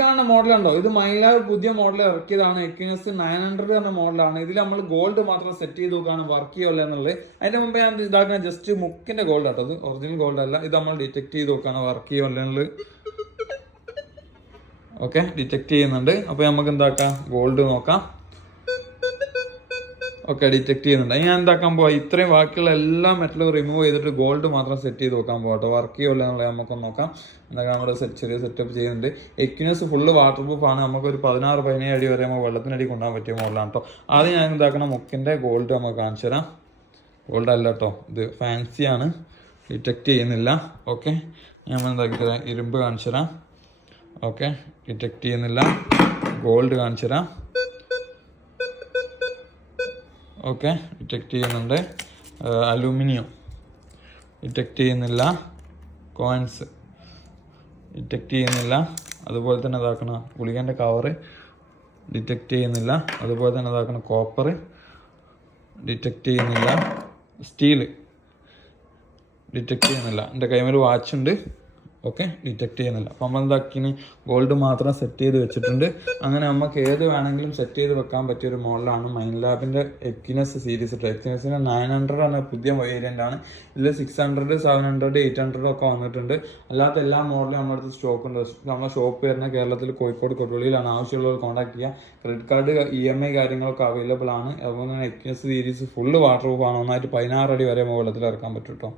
കാണുന്ന മോഡലുണ്ടോ, ഇത് മൈലാവ് പുതിയ മോഡൽ ഇറക്കിയതാണ്. എക്വിനോക്സ് 900 എന്ന മോഡലാണ്. ഇതിൽ നമ്മൾ ഗോൾഡ് മാത്രം സെറ്റ് ചെയ്ത് നോക്കുകയാണ് വർക്ക് ചെയ്യുമല്ലോ എന്നുള്ളത്. അതിന്റെ മുമ്പ് ഞാൻ ഇതാക്കുന്ന ജസ്റ്റ് മുക്കിന്റെ ഗോൾഡ് ആട്ടോ, അത് ഒറിജിനൽ ഗോൾഡ് അല്ല. ഇത് നമ്മൾ ഡിറ്റക്ട് ചെയ്ത് നോക്കുകയാണ് വർക്ക് ചെയ്യുമല്ലോ എന്നുള്ളത്. ഓക്കെ, ഡിറ്റക്ട് ചെയ്യുന്നുണ്ട്. അപ്പോൾ നമുക്ക് എന്താക്കാം, ഗോൾഡ് നോക്കാം. ഓക്കെ, ഡിറ്റക്ട് ചെയ്യുന്നുണ്ട്. ഞാൻ എന്താക്കാൻ പോവാ, ഇത്രയും ബാക്കിയുള്ള എല്ലാ മെറ്റലും റിമൂവ് ചെയ്തിട്ട് ഗോൾഡ് മാത്രം സെറ്റ് ചെയ്ത് നോക്കാൻ പോകട്ടോ. വർക്ക് ചെയ്യുമല്ലോ എന്നുള്ളത് നമുക്കൊന്ന് നോക്കാം. എന്താക്കാൻ നമ്മുടെ ചെറിയ സെറ്റപ്പ് ചെയ്യുന്നുണ്ട്. എക്വിനോക്സ് ഫുള്ള് വാട്ടർ പ്രൂഫ് ആണ്. നമുക്കൊരു 16-17 അടി വരെ നമുക്ക് വെള്ളത്തിനടി കൊണ്ടുപോകാൻ പറ്റിയ മോഡലാണ് കേട്ടോ. ആദ്യം ഞാൻ എന്താക്കണം, മുക്കിൻ്റെ ഗോൾഡ് നമുക്ക് കാണിച്ചു തരാം. ഗോൾഡ് അല്ല കേട്ടോ, ഇത് ഫാൻസിയാണ്, ഡിറ്റക്ട് ചെയ്യുന്നില്ല. ഓക്കെ, ഞാൻ എന്താക്കി തരാം, ഇരുമ്പ് കാണിച്ചു തരാം. ഓക്കെ, ഡിറ്റക്ട് ചെയ്യുന്നില്ല. ഗോൾഡ് കാണിച്ചു തരാം. ഓക്കെ, ഡിറ്റക്ട് ചെയ്യുന്നുണ്ട്. അലൂമിനിയം ഡിറ്റക്ട് ചെയ്യുന്നില്ല. കോയിൻസ് ഡിറ്റക്ട് ചെയ്യുന്നില്ല. അതുപോലെ തന്നെ ഇതാക്കണം ഗുളികൻ്റെ കവറ് ഡിറ്റക്ട് ചെയ്യുന്നില്ല. അതുപോലെ തന്നെ ഇതാക്കണം കോപ്പർ ഡിറ്റക്ട് ചെയ്യുന്നില്ല. സ്റ്റീല് ഡിറ്റക്ട് ചെയ്യുന്നില്ല. എൻ്റെ കൈമേൽ വാച്ചുണ്ട്. ഓക്കെ, ഡിറ്റക്ട് ചെയ്യുന്നില്ല. അപ്പം നമ്മൾ എന്താക്കിന് ഗോൾഡ് മാത്രം സെറ്റ് ചെയ്ത് വെച്ചിട്ടുണ്ട്. അങ്ങനെ നമുക്ക് ഏത് വേണമെങ്കിലും സെറ്റ് ചെയ്ത് വെക്കാൻ പറ്റിയൊരു മോഡലാണ് മൈൻലാബിൻ്റെ എക്വിനോക്സ് സീരീസ്. എക്വിനോക്സിൻ്റെ 900 എന്ന പുതിയ വേരിയൻ്റ് ആണ്. ഇതിൽ 600, 700, 800 ഒക്കെ വന്നിട്ടുണ്ട്. അല്ലാത്ത എല്ലാ മോഡലും നമ്മുടെ അടുത്ത് സ്റ്റോക്ക് ഉണ്ട്. നമ്മുടെ ഷോപ്പ് വരുന്ന കേരളത്തിൽ കോഴിക്കോട് കൊടുവള്ളിയിലാണ്. ആവശ്യമുള്ളവർ കോൺടാക്ട് ചെയ്യുക. ക്രെഡിറ്റ് കാർഡ്, EMI കാര്യങ്ങളൊക്കെ അവൈലബിൾ ആണ്. അതുപോലെ തന്നെ എക്വിനോക്സ് സീരീസ് ഫുള്ള് വാട്ടർ പ്രൂഫ് ആണ്. ഒന്നായിട്ട് 16 അടി വരെ വെള്ളത്തിൽ ഇറക്കാൻ പറ്റും കേട്ടോ.